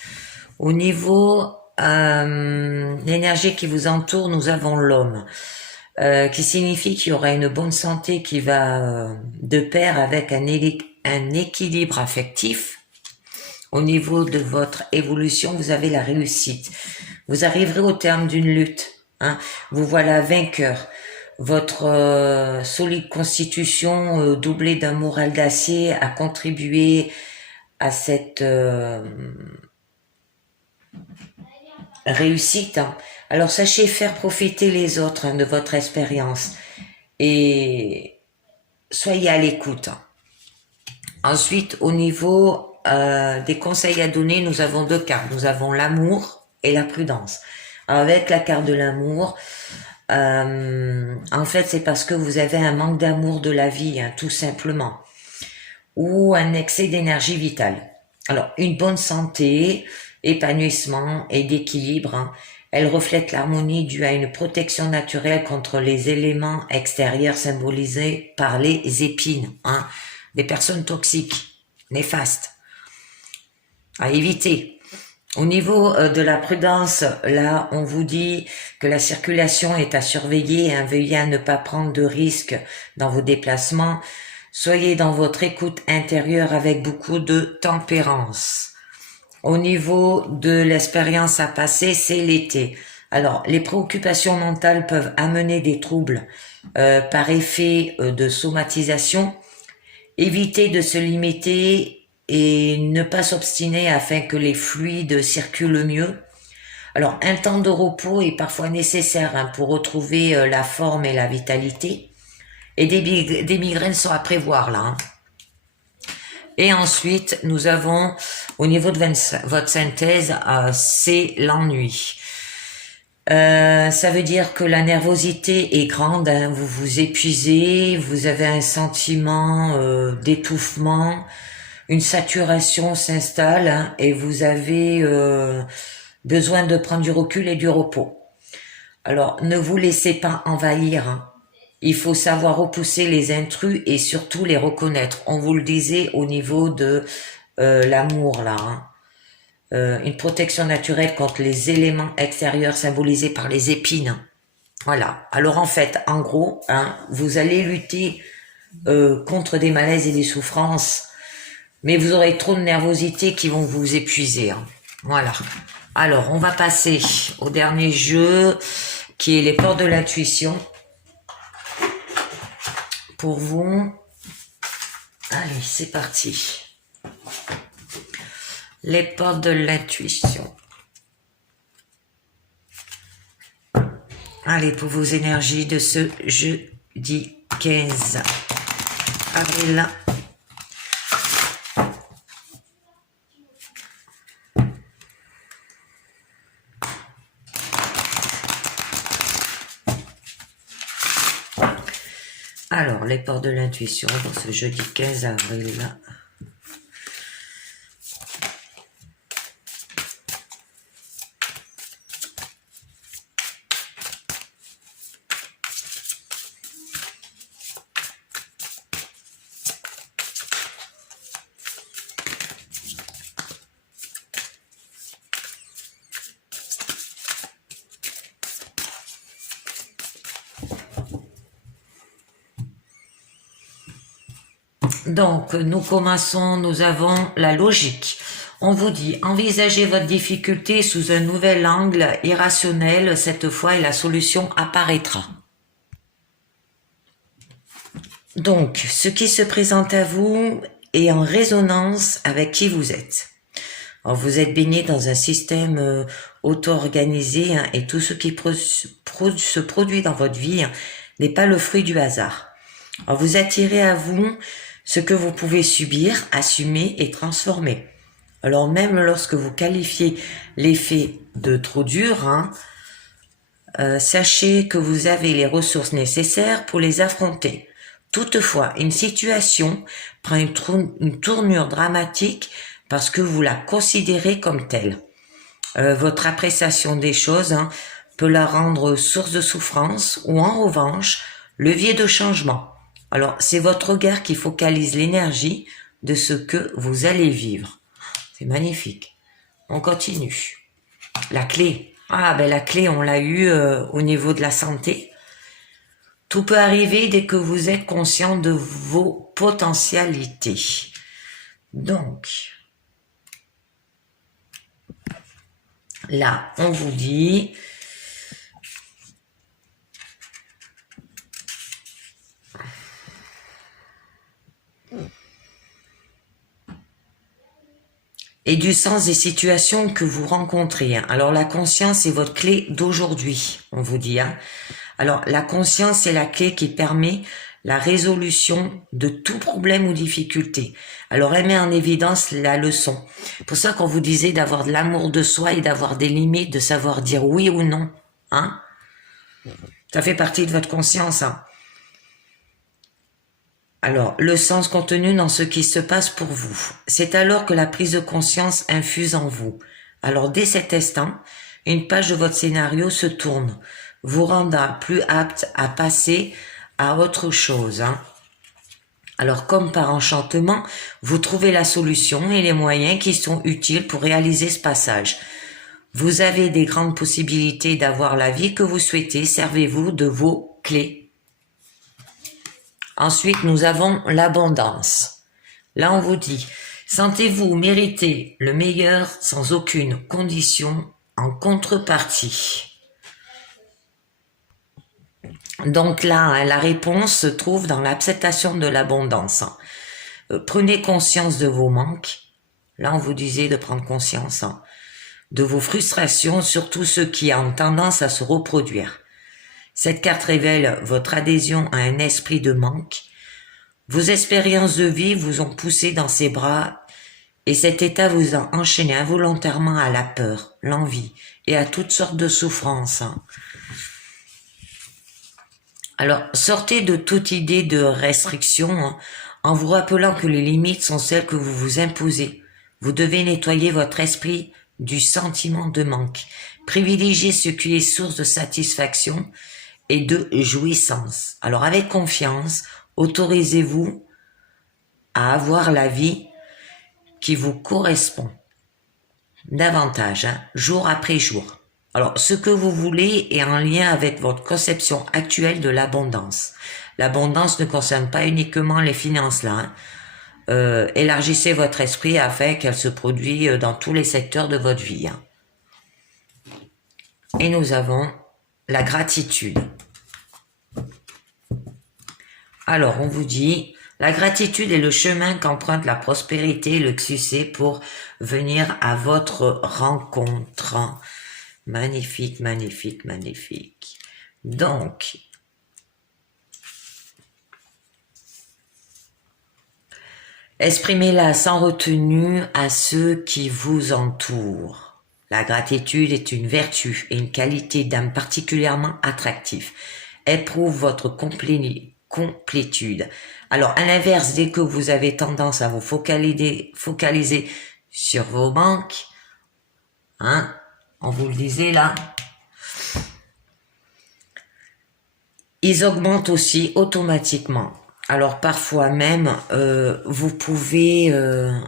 au niveau l'énergie qui vous entoure, nous avons l'homme, qui signifie qu'il y aura une bonne santé qui va de pair avec un équilibre affectif. Au niveau de votre évolution, vous avez la réussite. Vous arriverez au terme d'une lutte. Hein. Vous voilà vainqueur. Votre solide constitution doublée d'un moral d'acier a contribué à cette réussite. Hein. Alors sachez faire profiter les autres hein, de votre expérience et soyez à l'écoute. Hein. Ensuite, au niveau des conseils à donner, nous avons deux cartes. Nous avons l'amour et la prudence. Avec la carte de l'amour, en fait, c'est parce que vous avez un manque d'amour de la vie, hein, tout simplement, ou un excès d'énergie vitale. Alors, une bonne santé, épanouissement et d'équilibre, hein, elle reflète l'harmonie due à une protection naturelle contre les éléments extérieurs symbolisés par les épines, hein, des personnes toxiques, néfastes, à éviter. Au niveau de la prudence, là, on vous dit que la circulation est à surveiller, hein, veuillez à ne pas prendre de risques dans vos déplacements, soyez dans votre écoute intérieure avec beaucoup de tempérance. Au niveau de l'expérience à passer, c'est l'été. Alors, les préoccupations mentales peuvent amener des troubles par effet de somatisation. Évitez de se limiter et ne pas s'obstiner afin que les fluides circulent mieux. Alors, un temps de repos est parfois nécessaire hein, pour retrouver la forme et la vitalité. Et des migraines sont à prévoir là. Hein. Et ensuite, nous avons, au niveau de votre synthèse, c'est l'ennui. Ça veut dire que la nervosité est grande, hein, vous vous épuisez, vous avez un sentiment d'étouffement, une saturation s'installe hein, et vous avez besoin de prendre du recul et du repos. Alors, ne vous laissez pas envahir. Hein. Il faut savoir repousser les intrus et surtout les reconnaître. On vous le disait au niveau de l'amour là. Hein. Une protection naturelle contre les éléments extérieurs symbolisés par les épines. Voilà. Alors en fait, en gros, hein, vous allez lutter contre des malaises et des souffrances, mais vous aurez trop de nervosité qui vont vous épuiser. Hein. Voilà. Alors, on va passer au dernier jeu, qui est les portes de l'intuition. Pour vous, allez, c'est parti. Les portes de l'intuition. Allez, pour vos énergies de ce jeudi 15 avril. Alors, les portes de l'intuition pour ce jeudi 15 avril. Donc, nous commençons, nous avons la logique. On vous dit, envisagez votre difficulté sous un nouvel angle irrationnel cette fois et la solution apparaîtra. Donc, ce qui se présente à vous est en résonance avec qui vous êtes. Alors, vous êtes baigné dans un système auto-organisé hein, et tout ce qui se produit dans votre vie hein, n'est pas le fruit du hasard. Alors, vous attirez à vous ce que vous pouvez subir, assumer et transformer. Alors même lorsque vous qualifiez l'effet de trop dur, hein, sachez que vous avez les ressources nécessaires pour les affronter. Toutefois, une situation prend une tournure dramatique parce que vous la considérez comme telle. Votre appréciation des choses hein, peut la rendre source de souffrance ou en revanche, levier de changement. Alors, c'est votre regard qui focalise l'énergie de ce que vous allez vivre. C'est magnifique. On continue. La clé. Ah, ben la clé, on l'a eu au niveau de la santé. Tout peut arriver dès que vous êtes conscient de vos potentialités. Donc, là, on vous dit... et du sens des situations que vous rencontrez. Alors la conscience est votre clé d'aujourd'hui, on vous dit. Hein. Alors la conscience est la clé qui permet la résolution de tout problème ou difficulté. Alors elle met en évidence la leçon. C'est pour ça qu'on vous disait d'avoir de l'amour de soi et d'avoir des limites, de savoir dire oui ou non. Hein. Ça fait partie de votre conscience. Hein. Alors, le sens contenu dans ce qui se passe pour vous. C'est alors que la prise de conscience infuse en vous. Alors, dès cet instant, une page de votre scénario se tourne, vous rendant plus apte à passer à autre chose. Hein. Alors, comme par enchantement, vous trouvez la solution et les moyens qui sont utiles pour réaliser ce passage. Vous avez des grandes possibilités d'avoir la vie que vous souhaitez. Servez-vous de vos clés. Ensuite, nous avons l'abondance. Là, on vous dit, sentez-vous mériter le meilleur sans aucune condition en contrepartie. Donc là, la réponse se trouve dans l'acceptation de l'abondance. Prenez conscience de vos manques. Là, on vous disait de prendre conscience de vos frustrations, surtout ceux qui ont tendance à se reproduire. Cette carte révèle votre adhésion à un esprit de manque. Vos expériences de vie vous ont poussé dans ses bras et cet état vous a enchaîné involontairement à la peur, l'envie et à toutes sortes de souffrances. Alors, sortez de toute idée de restriction en vous rappelant que les limites sont celles que vous vous imposez. Vous devez nettoyer votre esprit du sentiment de manque. Privilégiez ce qui est source de satisfaction et de jouissance. Alors avec confiance, autorisez-vous à avoir la vie qui vous correspond davantage, hein, jour après jour. Alors ce que vous voulez est en lien avec votre conception actuelle de l'abondance. L'abondance ne concerne pas uniquement les finances là. Hein. Élargissez votre esprit afin qu'elle se produise dans tous les secteurs de votre vie. Hein. Et nous avons la gratitude. Alors, on vous dit, la gratitude est le chemin qu'emprunte la prospérité et le succès pour venir à votre rencontre. Magnifique, magnifique, magnifique. Donc, exprimez-la sans retenue à ceux qui vous entourent. La gratitude est une vertu et une qualité d'âme particulièrement attractive. Elle prouve votre complétude. Alors, à l'inverse, dès que vous avez tendance à vous focaliser sur vos manques, hein, on vous le disait là, ils augmentent aussi automatiquement. Alors parfois même, vous pouvez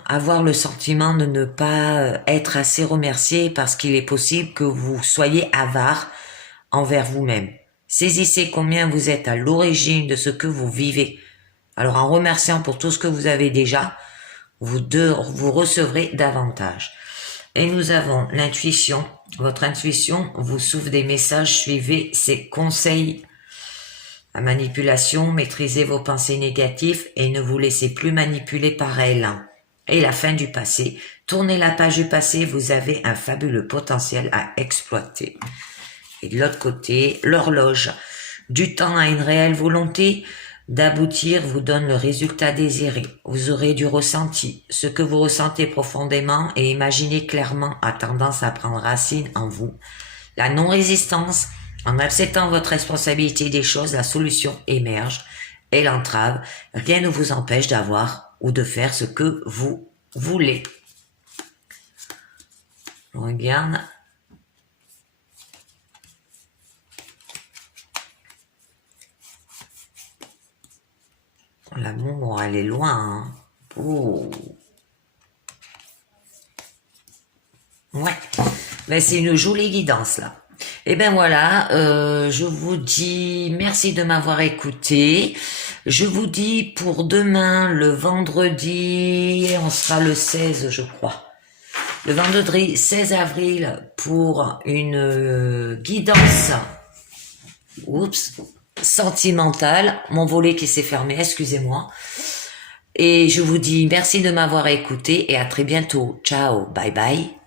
avoir le sentiment de ne pas être assez remercié parce qu'il est possible que vous soyez avare envers vous-même. Saisissez combien vous êtes à l'origine de ce que vous vivez. Alors en remerciant pour tout ce que vous avez déjà, vous recevrez davantage. Et nous avons l'intuition. Votre intuition vous souffle des messages, suivez ses conseils. La manipulation, maîtrisez vos pensées négatives et ne vous laissez plus manipuler par elles. Et la fin du passé. Tournez la page du passé, vous avez un fabuleux potentiel à exploiter. Et de l'autre côté, l'horloge. Du temps à une réelle volonté d'aboutir vous donne le résultat désiré. Vous aurez du ressenti. Ce que vous ressentez profondément et imaginez clairement a tendance à prendre racine en vous. La non-résistance, en acceptant votre responsabilité des choses, la solution émerge. Et l'entrave, rien ne vous empêche d'avoir ou de faire ce que vous voulez. On regarde. L'amour, elle est loin. Hein. Oh. Ouais. Ben, c'est une jolie guidance, là. Et ben voilà, je vous dis merci de m'avoir écouté. Je vous dis pour demain, le vendredi, on sera le 16, je crois. Le vendredi 16 avril pour une guidance. Oups. Sentimentale. Mon volet qui s'est fermé, excusez-moi. Et je vous dis merci de m'avoir écouté et à très bientôt. Ciao, bye bye.